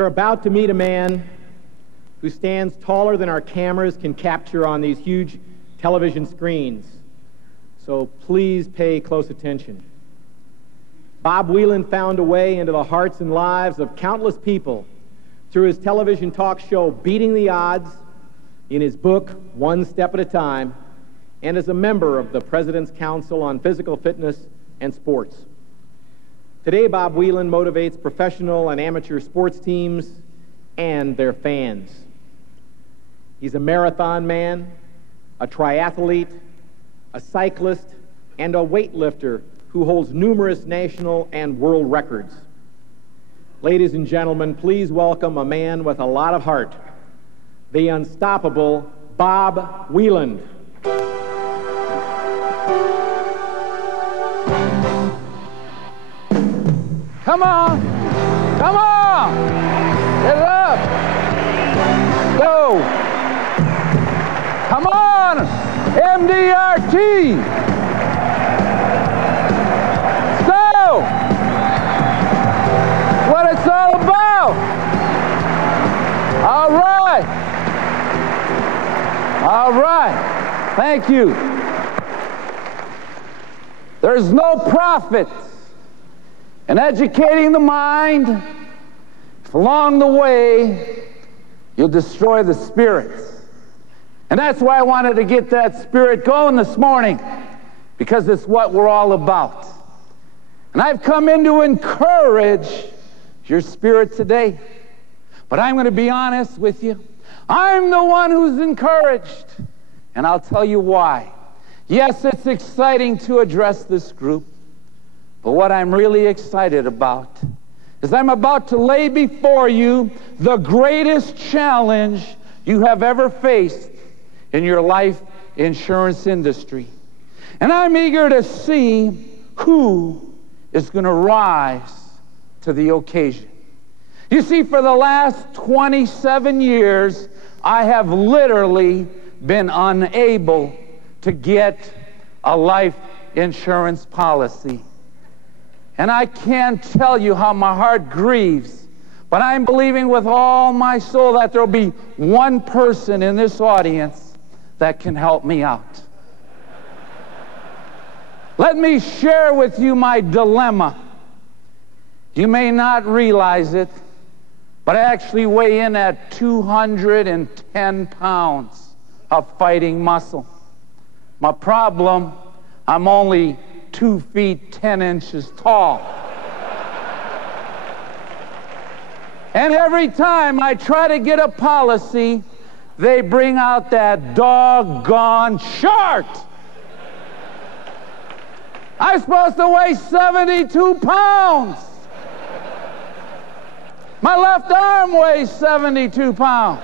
You're about to meet a man who stands taller than our cameras can capture on these huge television screens. So please pay close attention. Bob Wieland found a way into the hearts and lives of countless people through his television talk show Beating the Odds, in his book One Step at a Time, and as a member of the President's Council on Physical Fitness and Sports. Today, Bob Wieland motivates professional and amateur sports teams and their fans. He's a marathon man, a triathlete, a cyclist, and a weightlifter who holds numerous national and world records. Ladies and gentlemen, please welcome a man with a lot of heart, the unstoppable Bob Wieland. Come on! Come on! Get it up! Go! Come on! MDRT! So! What it's all about! All right! All right! Thank you. There's no profit in educating the mind if along the way you'll destroy the spirit. And that's why I wanted to get that spirit going this morning, because it's what we're all about. And I've come in to encourage your spirit today. But I'm going to be honest with you. I'm the one who's encouraged. And I'll tell you why. Yes, it's exciting to address this group. But what I'm really excited about is I'm about to lay before you the greatest challenge you have ever faced in your life insurance industry. And I'm eager to see who is going to rise to the occasion. You see, for the last 27 years, I have literally been unable to get a life insurance policy. And I can't tell you how my heart grieves, but I'm believing with all my soul that there'll be one person in this audience that can help me out. Let me share with you my dilemma. You may not realize it, but I actually weigh in at 210 pounds of fighting muscle. My problem, I'm only 2 feet 10 inches tall. And every time I try to get a policy, they bring out that doggone chart. I'm supposed to weigh 72 pounds. My left arm weighs 72 pounds.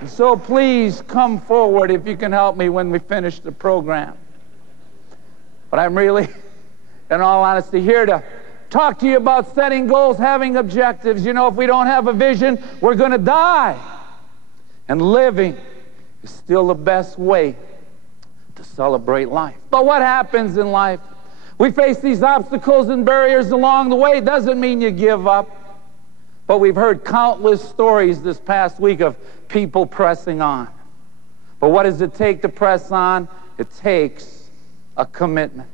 And so please come forward if you can help me when we finish the program. But I'm really, in all honesty, here to talk to you about setting goals, having objectives. You know, if we don't have a vision, we're going to die. And living is still the best way to celebrate life. But what happens in life? We face these obstacles and barriers along the way. It doesn't mean you give up. But we've heard countless stories this past week of people pressing on. But what does it take to press on? It takes a commitment.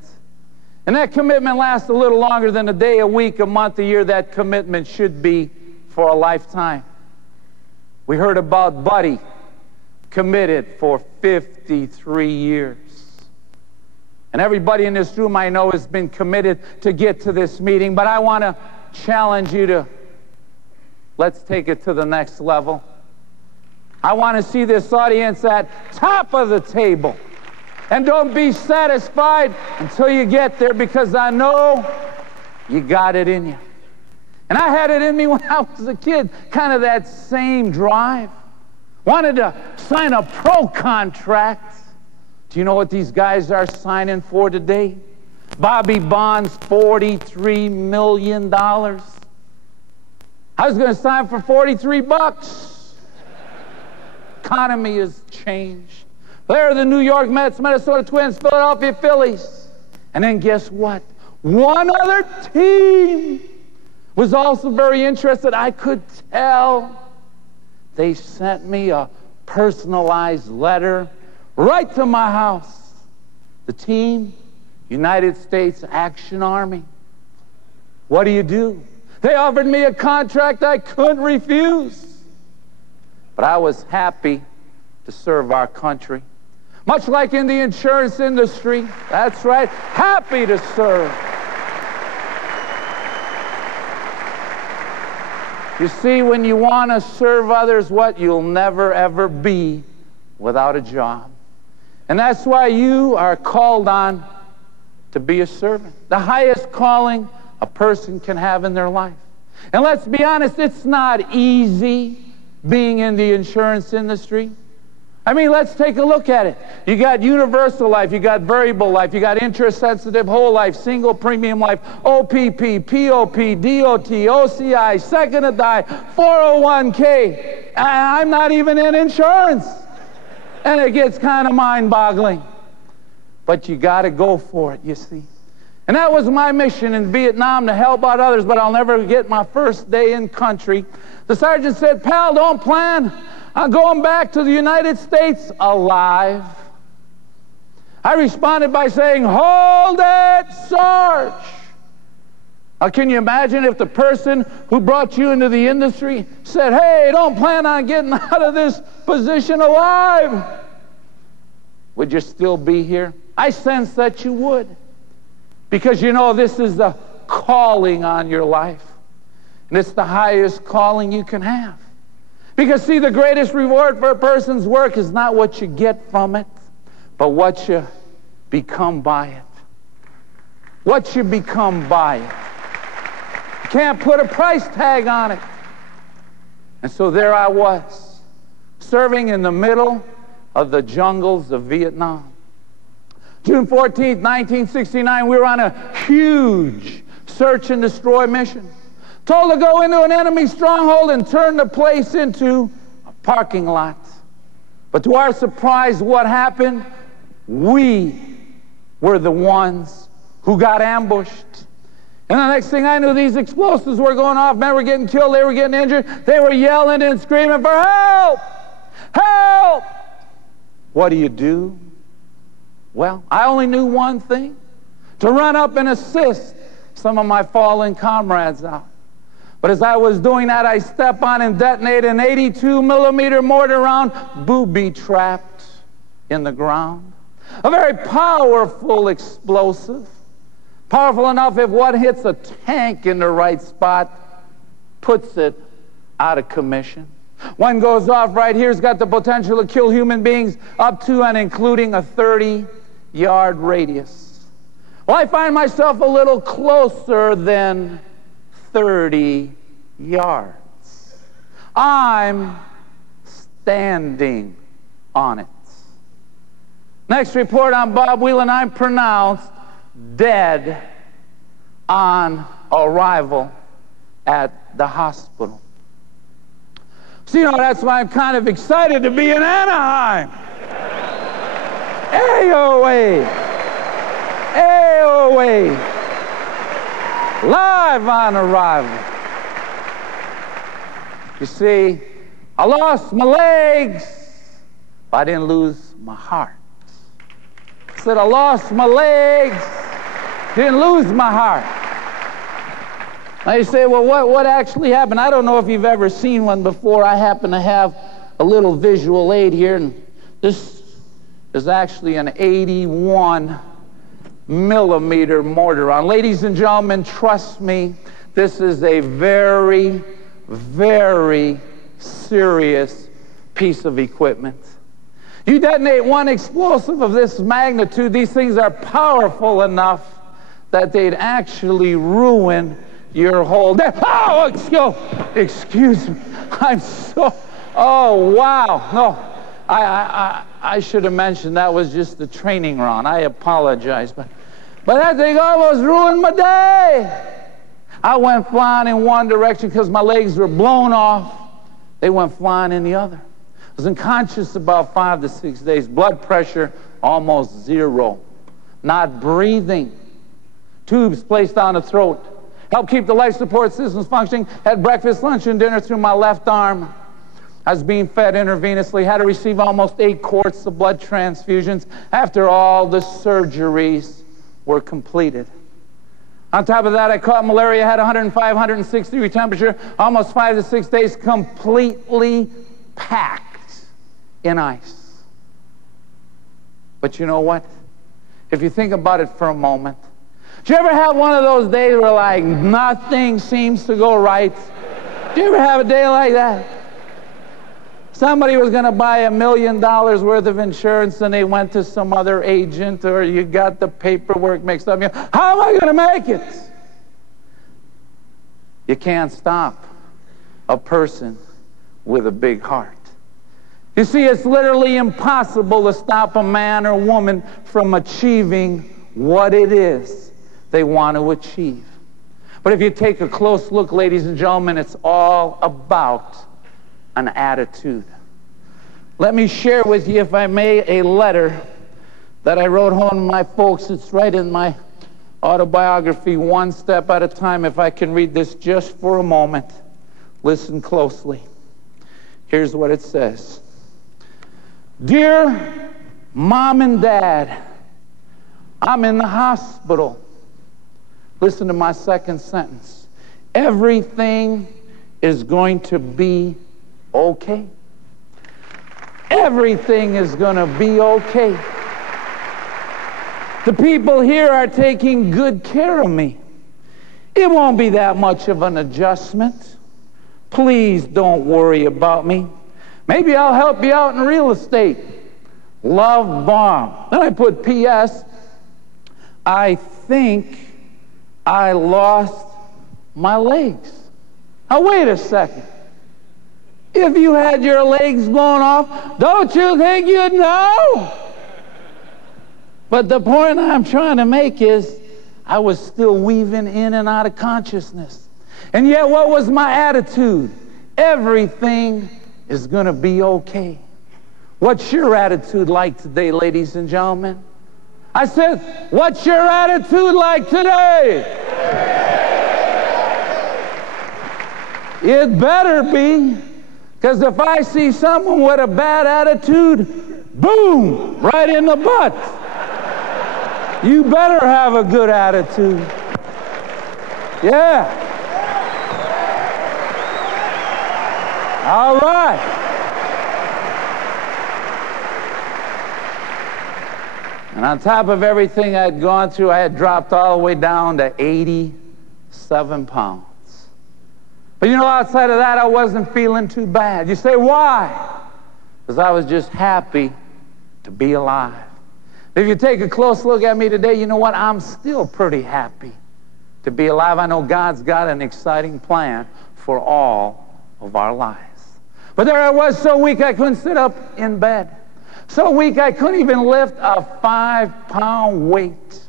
And that commitment lasts a little longer than a day, a week, a month, a year. That commitment should be for a lifetime. We heard about Buddy, committed for 53 years. And everybody in this room I know has been committed to get to this meeting, but I want to challenge you to let's take it to the next level. I want to see this audience at top of the table. And don't be satisfied until you get there, because I know you got it in you. And I had it in me when I was a kid, kind of that same drive. Wanted to sign a pro contract. Do you know what these guys are signing for today? Bobby Bonds, $43 million. I was going to sign for 43 bucks. Economy has changed. There are the New York Mets, Minnesota Twins, Philadelphia Phillies. And then guess what? One other team Was also very interested. I could tell. They sent me a personalized letter right to my house. The team, United States Action Army. What do? They offered me a contract I couldn't refuse. But I was happy to serve our country. Much like in the insurance industry, that's right, happy to serve. You see, when you want to serve others, what? You'll never, ever be without a job. And that's why you are called on to be a servant. The highest calling a person can have in their life. And let's be honest, it's not easy being in the insurance industry. I mean, let's take a look at it. You got universal life, you got variable life, you got interest-sensitive whole life, single premium life, OPP, POP, DOT, OCI, second to die, 401k. I'm not even in insurance. And it gets kind of mind-boggling. But you got to go for it, you see. And that was my mission in Vietnam, to help out others, but I'll never forget my first day in country. The sergeant said, "Pal, don't plan on going back to the United States alive." I responded by saying, "Hold it, Sarge." Now, can you imagine if the person who brought you into the industry said, "Hey, don't plan on getting out of this position alive"? Would you still be here? I sense that you would. Because you know this is the calling on your life. And it's the highest calling you can have. Because see, the greatest reward for a person's work is not what you get from it, but what you become by it. What you become by it. You can't put a price tag on it. And so there I was, serving in the middle of the jungles of Vietnam. June 14th, 1969, we were on a huge search and destroy mission. Told to go into an enemy stronghold and turn the place into a parking lot. But to our surprise, what happened? We were the ones who got ambushed. And the next thing I knew, these explosives were going off. Men were getting killed. They were getting injured. They were yelling and screaming for help! Help! What do? Well, I only knew one thing: to run up and assist some of my fallen comrades out. But as I was doing that, I stepped on and detonated an 82-millimeter mortar round booby-trapped in the ground. A very powerful explosive. Powerful enough if what hits a tank in the right spot puts it out of commission. One goes off right here, it's got the potential to kill human beings up to and including a 30-yard radius. Well, I find myself a little closer than 30 yards. I'm standing on it. Next report on Bob Whelan, I'm pronounced dead on arrival at the hospital. So, you know, that's why I'm kind of excited to be in Anaheim. AOA. AOA. Live on arrival. You see, I lost my legs, but I didn't lose my heart. I said I lost my legs, didn't lose my heart. Now you say, well, what actually happened? I don't know if you've ever seen one before. I happen to have a little visual aid here, and this is actually an 81-millimeter mortar round. Ladies and gentlemen, trust me, this is a very, very serious piece of equipment. You detonate one explosive of this magnitude, these things are powerful enough that they'd actually ruin your whole day. Oh, excuse me. I'm so, oh, wow. No, I should have mentioned that was just the training round. I apologize. But that thing almost ruined my day. I went flying in one direction because my legs were blown off. They went flying in the other. I was unconscious about 5 to 6 days. Blood pressure almost 0. Not breathing. Tubes placed on the throat. helped keep the life support systems functioning, had breakfast, lunch, and dinner through my left arm. I was being fed intravenously, had to receive almost 8 quarts of blood transfusions after all the surgeries were completed. On top of that, I caught malaria, had 105, 106 degree temperature, almost 5 to 6 days completely packed in ice. But you know what? If you think about it for a moment, do you ever have one of those days where like nothing seems to go right? Do you ever have a day like that? Somebody was going to buy $1 million worth of insurance and they went to some other agent, or you got the paperwork mixed up. How am I going to make it? You can't stop a person with a big heart. You see, it's literally impossible to stop a man or woman from achieving what it is they want to achieve. But if you take a close look, ladies and gentlemen, it's all about an attitude. Let me share with you, if I may, a letter that I wrote home to my folks. It's right in my autobiography, One Step at a Time. If I can read this just for a moment, listen closely. Here's what it says. Dear Mom and Dad, I'm in the hospital. Listen to my second sentence. Everything is going to be okay. Everything is going to be okay. The people here are taking good care of me. It won't be that much of an adjustment. Please don't worry about me. Maybe I'll help you out in real estate. Love, Bob. Then I put P.S. I think I lost my legs. Now wait a second. If you had your legs blown off, don't you think you'd know? But the point I'm trying to make is I was still weaving in and out of consciousness. And yet what was my attitude? Everything is going to be okay. What's your attitude like today, ladies and gentlemen? I said, what's your attitude like today? It better be, because if I see someone with a bad attitude, boom, right in the butt. You better have a good attitude. Yeah. All right. And on top of everything I'd gone through, I had dropped all the way down to 87 pounds. But you know, outside of that, I wasn't feeling too bad. You say, why? Because I was just happy to be alive. If you take a close look at me today, you know what? I'm still pretty happy to be alive. I know God's got an exciting plan for all of our lives. But there I was, so weak I couldn't sit up in bed. So weak I couldn't even lift a 5-pound weight.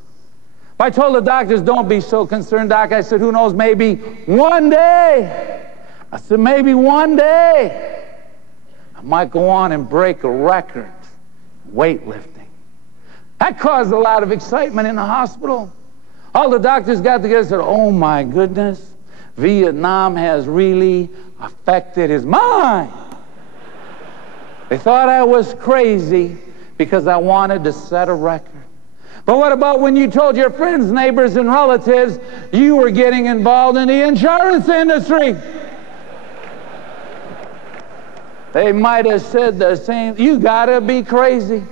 I told the doctors, don't be so concerned, Doc. I said, who knows, maybe one day. I said, maybe one day I might go on and break a record weightlifting. That caused a lot of excitement in the hospital. All the doctors got together and said, oh my goodness, Vietnam has really affected his mind. They thought I was crazy because I wanted to set a record. But what about when you told your friends, neighbors, and relatives you were getting involved in the insurance industry? They might have said the same. You gotta be crazy.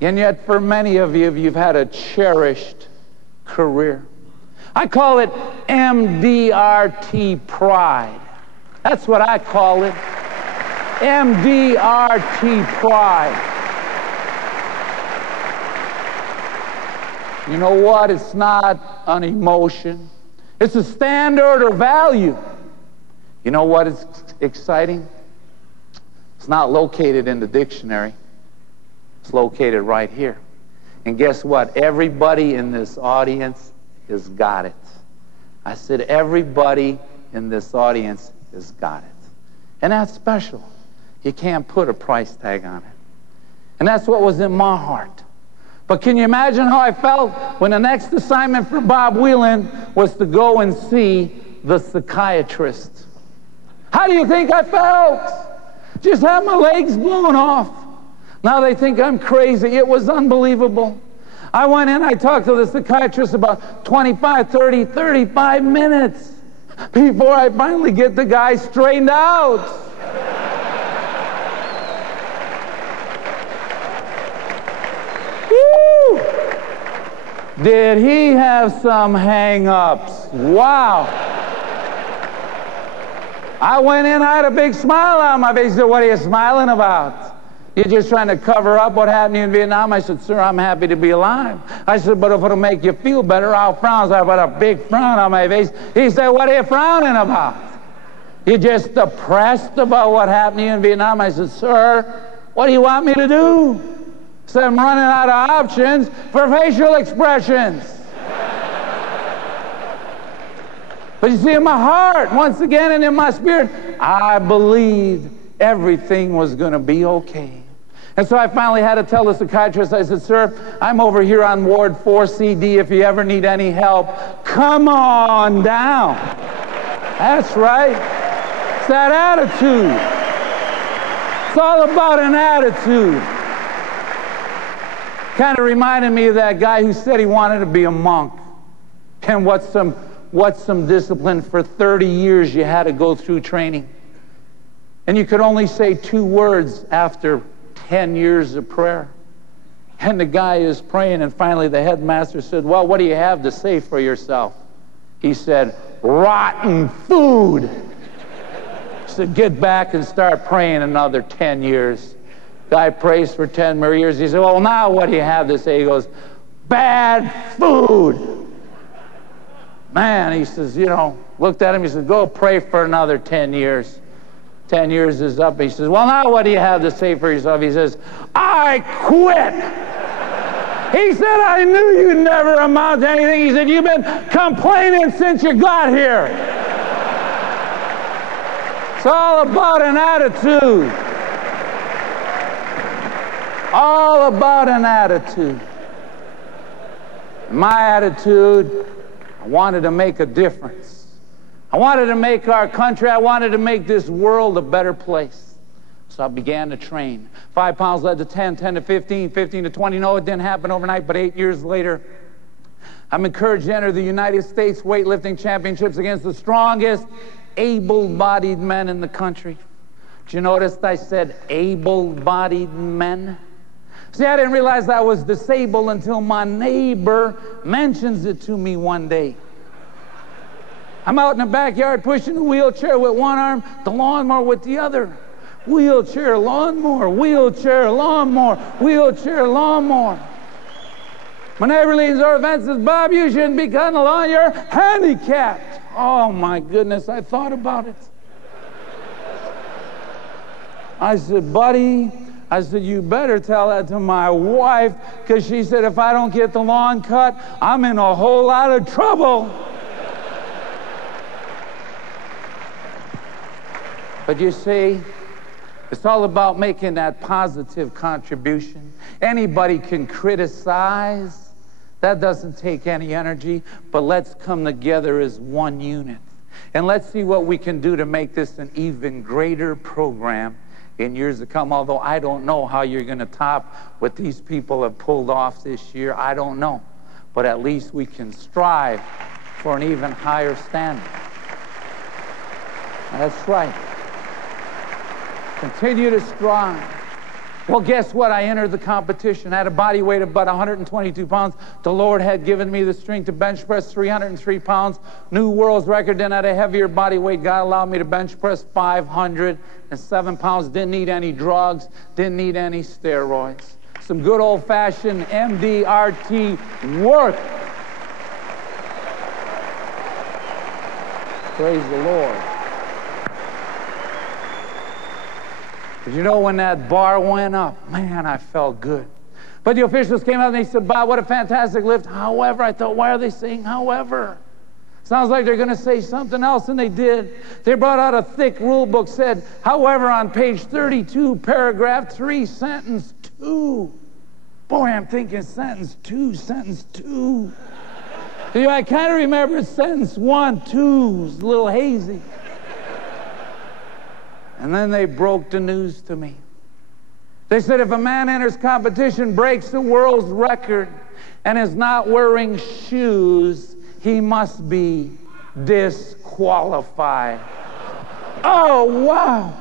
And yet for many of you, you've had a cherished career. I call it MDRT pride. That's what I call it. MDRT pride. You know what? It's not an emotion. It's a standard or value. You know what is exciting? It's not located in the dictionary. It's located right here. And guess what? Everybody in this audience has got it. I said everybody in this audience has got it. And that's special. You can't put a price tag on it. And that's what was in my heart. But can you imagine how I felt when the next assignment for Bob Whelan was to go and see the psychiatrist? How do you think I felt? Just had my legs blown off. Now they think I'm crazy. It was unbelievable. I went in, I talked to the psychiatrist about 25, 30, 35 minutes before I finally get the guy straightened out. Woo! Did he have some hang-ups? Wow. I went in, I had a big smile on my face. He said, what are you smiling about? You're just trying to cover up what happened to you in Vietnam? I said, sir, I'm happy to be alive. I said, but if it'll make you feel better, I'll frown. So I put a big frown on my face. He said, what are you frowning about? You're just depressed about what happened to you in Vietnam? I said, sir, what do you want me to do? He said, I'm running out of options for facial expressions. But you see, in my heart, once again, and in my spirit, I believed everything was going to be okay. And so I finally had to tell the psychiatrist, I said, sir, I'm over here on Ward 4CD. If you ever need any help, come on down. That's right. It's that attitude. It's all about an attitude. Kind of reminded me of that guy who said he wanted to be a monk. And what's some discipline? For 30 years you had to go through training. And you could only say 2 words after 10 years of prayer. And the guy is praying, and finally the headmaster said, well, what do you have to say for yourself? He said, rotten food. He said, get back and start praying another 10 years. Guy prays for 10 more years. He said, well, now what do you have to say? He goes, bad food. Man, he says, looked at him, he said, go pray for another 10 years. 10 years is up. He says, well, now what do you have to say for yourself? He says, I quit. He said, I knew you'd never amount to anything. He said, you've been complaining since you got here. It's all about an attitude. All about an attitude. My attitude, I wanted to make a difference. I wanted to make our country, I wanted to make this world a better place. So I began to train. 5 pounds led to 10, 10 to 15, 15 to 20. No, it didn't happen overnight, but 8 years later, I'm encouraged to enter the United States weightlifting championships against the strongest able-bodied men in the country. Did you notice I said able-bodied men? See, I didn't realize I was disabled until my neighbor mentions it to me one day. I'm out in the backyard pushing the wheelchair with one arm, the lawnmower with the other. Wheelchair, lawnmower, wheelchair, lawnmower, wheelchair, lawnmower. My neighbor leans over the fence and says, Bob, you shouldn't be cutting the lawn, you're handicapped. Oh my goodness, I thought about it. I said, buddy, you better tell that to my wife, because she said, if I don't get the lawn cut, I'm in a whole lot of trouble. But you see, it's all about making that positive contribution. Anybody can criticize. That doesn't take any energy, but let's come together as one unit. And let's see what we can do to make this an even greater program in years to come, although I don't know how you're going to top what these people have pulled off this year. I don't know. But at least we can strive for an even higher standard. That's right. Continue to strive. Well, guess what? I entered the competition. I had a body weight of about 122 pounds. The Lord had given me the strength to bench press 303 pounds. New world's record. Then at a heavier body weight, God allowed me to bench press 507 pounds. Didn't need any drugs. Didn't need any steroids. Some good old-fashioned MDRT work. Praise the Lord. But you know, when that bar went up, man, I felt good. But the officials came out and they said, Bob, what a fantastic lift. However, I thought, why are they saying however? Sounds like they're going to say something else, and they did. They brought out a thick rule book, said, however, on page 32, paragraph 3, sentence 2. Boy, I'm thinking sentence two. Yeah, I kind of remember sentence 1, 2, was a little hazy. And then they broke the news to me. They said if a man enters competition, breaks the world's record, and is not wearing shoes, he must be disqualified. Oh, wow.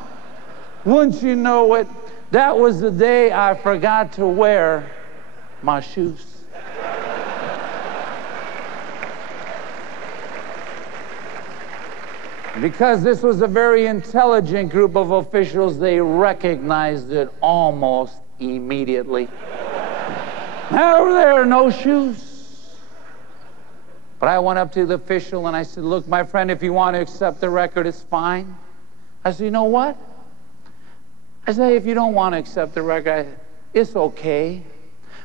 Wouldn't you know it? That was the day I forgot to wear my shoes. Because this was a very intelligent group of officials, they recognized it almost immediately. Now there are no shoes. But I went up to the official and I said, look, my friend, if you want to accept the record, it's fine. I said, you know what? I said, if you don't want to accept the record, it's okay.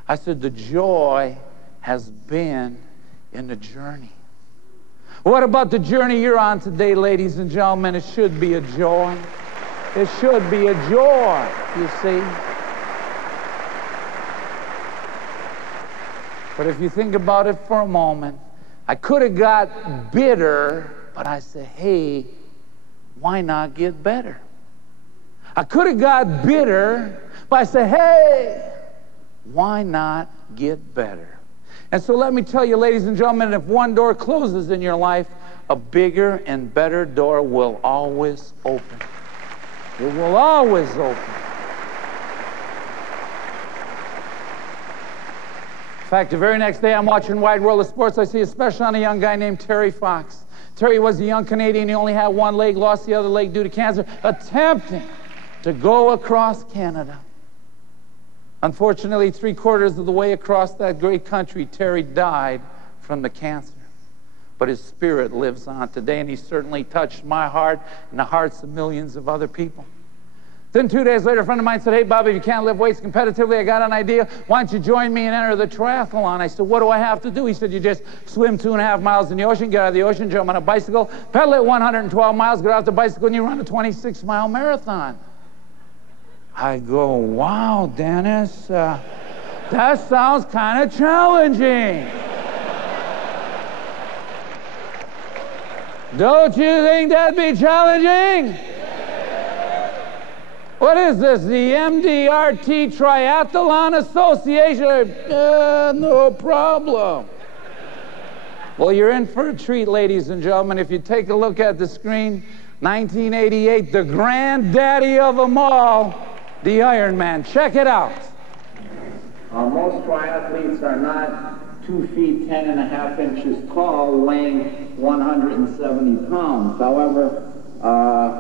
I said, the joy has been in the journey. What about the journey you're on today, ladies and gentlemen? It should be a joy. It should be a joy, you see. But if you think about it for a moment, I could have got bitter, but I said, hey, why not get better? I could have got bitter, but I said, hey, why not get better? And so let me tell you, ladies and gentlemen, if one door closes in your life, a bigger and better door will always open. It will always open. In fact, the very next day I'm watching Wide World of Sports. I see a special on a young guy named Terry Fox. Terry was a young Canadian. He only had one leg, lost the other leg due to cancer, attempting to go across Canada. Unfortunately, 3/4 of the way across that great country, Terry died from the cancer. But his spirit lives on today, and he certainly touched my heart and the hearts of millions of other people. Then 2 days later, a friend of mine said, hey, Bob, if you can't lift weights competitively, I got an idea. Why don't you join me and enter the triathlon? I said, what do I have to do? He said, you just swim 2.5 miles in the ocean, get out of the ocean, jump on a bicycle, pedal it 112 miles, get off the bicycle, and you run a 26-mile marathon. I go, wow, Dennis, that sounds kind of challenging. Don't you think that'd be challenging? What is this, the MDRT Triathlon Association? No problem. Well, you're in for a treat, ladies and gentlemen. If you take a look at the screen, 1988, the granddaddy of them all, the Iron Man. Check it out. Most triathletes are not 2 feet 10.5 inches tall, weighing 170 pounds. However,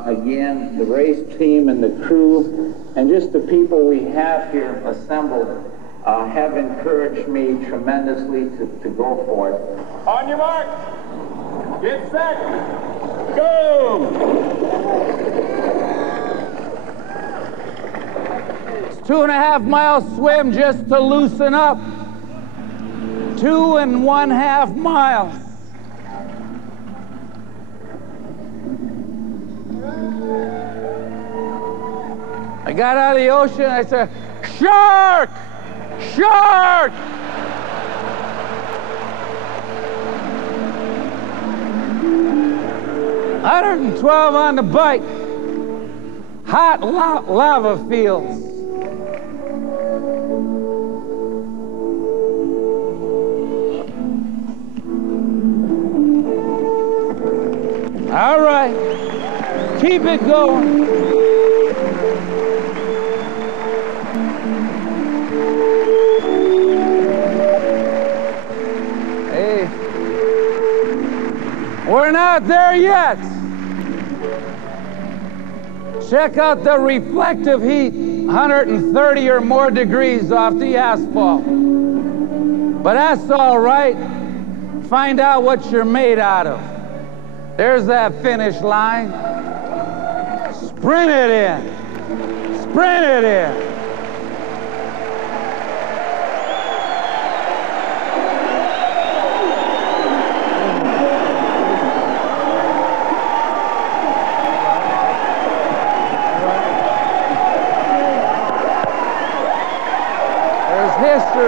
again, the race team and the crew and just the people we have here assembled have encouraged me tremendously to go for it. On your mark, get set, go! 2.5 mile swim just to loosen up. 2.5 miles. I got out of the ocean, I said, shark! Shark! $112 on the bike. Hot lava fields. All right, keep it going. Hey, we're not there yet. Check out the reflective heat, 130 or more degrees off the asphalt. But that's all right. Find out what you're made out of. There's that finish line. Sprint it in. Sprint it in. There's history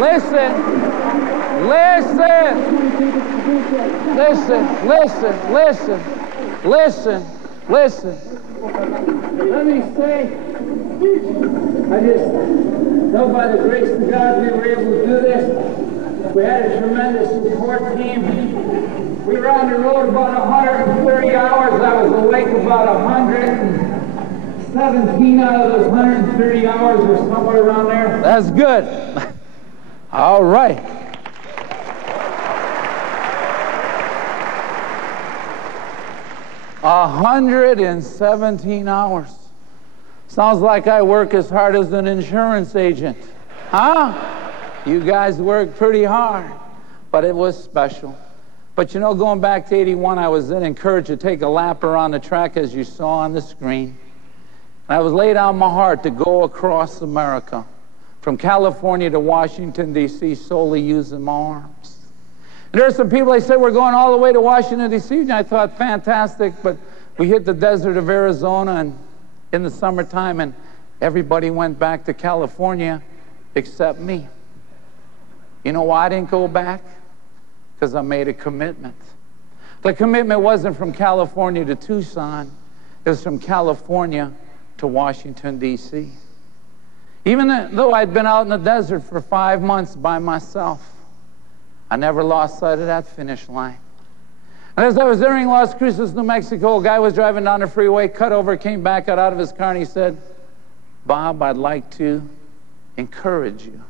Listen. Listen. Listen. Listen. Listen. Listen. Listen. Let me say, I just know by the grace of God we were able to do this. We had a tremendous support team. We were on the road about 130 hours. I was awake about 117 out of those 130 hours or somewhere around there. That's good. All right. A 117 hours. Sounds like I work as hard as an insurance agent. Huh? You guys worked pretty hard, but it was special. But you know, going back to 81, I was then encouraged to take a lap around the track as you saw on the screen. And I was laid on my heart to go across America, from California to Washington, D.C., solely using my arms. And there are some people, they said, we're going all the way to Washington, D.C. And I thought, fantastic, but we hit the desert of Arizona and in the summertime, and everybody went back to California except me. You know why I didn't go back? Because I made a commitment. The commitment wasn't from California to Tucson. It was from California to Washington, D.C. Even though I'd been out in the desert for 5 months by myself, I never lost sight of that finish line. And as I was entering Las Cruces, New Mexico, a guy was driving down the freeway, cut over, came back out of his car, and he said, Bob, I'd like to encourage you.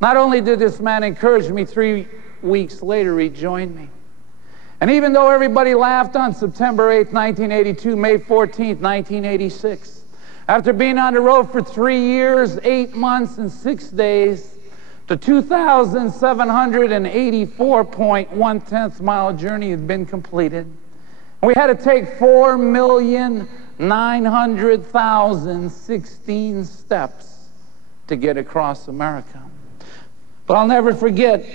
Not only did this man encourage me, 3 weeks later, he joined me. And even though everybody laughed on September 8th, 1982, May 14th, 1986, after being on the road for 3 years, 8 months, and 6 days, the 2,784.1 mile journey had been completed. And we had to take 4,900,016 steps to get across America. But I'll never forget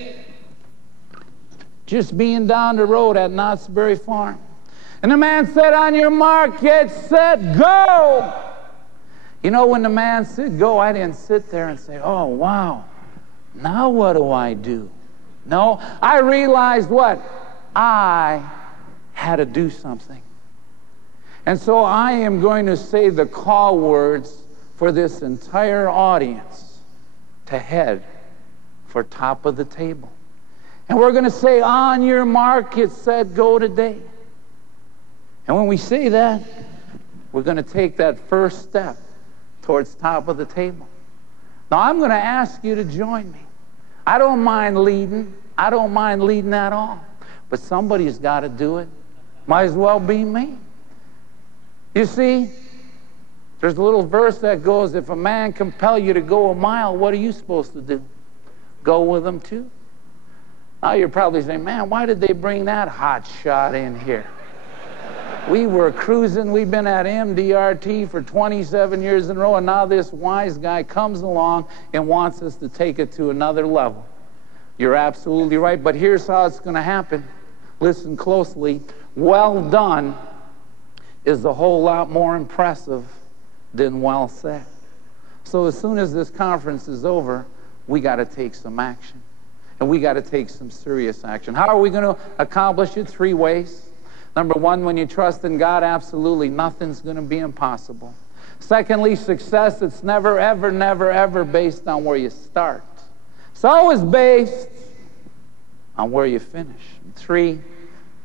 just being down the road at Knott's Berry Farm. And the man said, on your mark, get set, go! You know, when the man said go, I didn't sit there and say, oh, wow, now what do I do? No, I realized what? I had to do something. And so I am going to say the call words for this entire audience to head for top of the table. And we're going to say, on your mark, get set, go today. And when we say that, we're going to take that first step towards top of the table. Now, I'm going to ask you to join me. I don't mind leading. I don't mind leading at all. But somebody's got to do it. Might as well be me. You see, there's a little verse that goes, if a man compel you to go a mile, what are you supposed to do? Go with him too? Now you're probably saying, man, why did they bring that hot shot in here? We were cruising. We've been at MDRT for 27 years in a row, and now this wise guy comes along and wants us to take it to another level. You're absolutely right, but here's how it's going to happen. Listen closely. Well done is a whole lot more impressive than well said. So as soon as this conference is over, we got to take some action. And we got to take some serious action. How are we going to accomplish it? 3 ways. Number 1, when you trust in God, absolutely nothing's going to be impossible. Secondly, success, it's never, ever, never, ever based on where you start. It's always based on where you finish. And 3,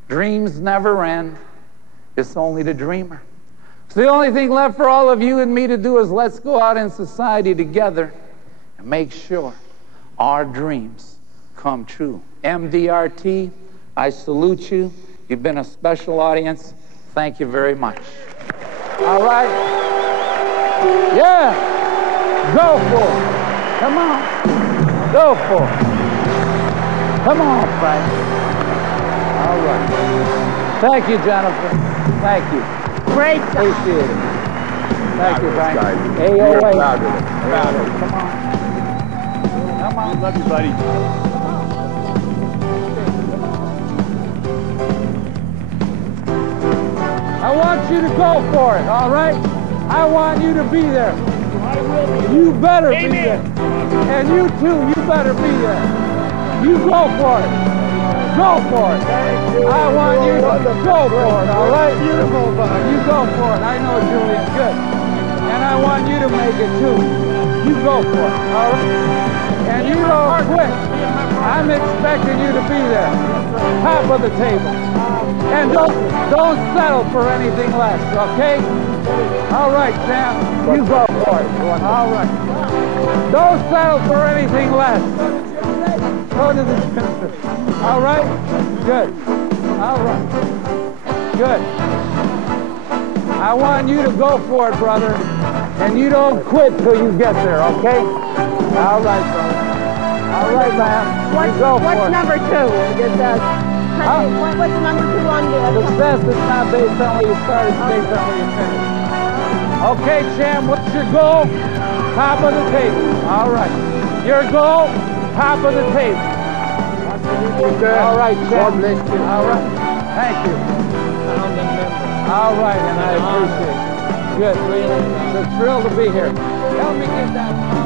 dreams never end. It's only the dreamer. So the only thing left for all of you and me to do is let's go out in society together and make sure our dreams come true. MDRT, I salute you. You've been a special audience. Thank you very much. All right? Yeah. Go for it. Come on. Go for it. Come on, Frank. All right. Thank you, Jennifer. Thank you. Great job. Appreciate it. Thank you, Frank. AOA. Come on. Come on. Love you, buddy. I want you to go for it, all right? I want you to be there. You better be there. And you too, you better be there. You go for it. Go for it. I want you to go for it, all right? Beautiful, Buck. You go for it. I know, Julian. Good. And I want you to make it too. You go for it, all right? And you don't quit. I'm expecting you to be there. Top of the table. And don't settle for anything less, okay? All right, Sam. You go for it. All right. Don't settle for anything less. Go to the gym. All right? Good. All right. Good. I want you to go for it, brother. And you don't quit till you get there, okay? All right, brother. All right, ma'am. What's number two? What's the number two on the Success is not based on where you started, it's based on where you finished. Okay, Cham, what's your goal? Top of the table. All right. Your goal? Top of the table. All right, Cham. All right. Thank you. All right, and I appreciate it. Good. It's a thrill to be here. Help me get that.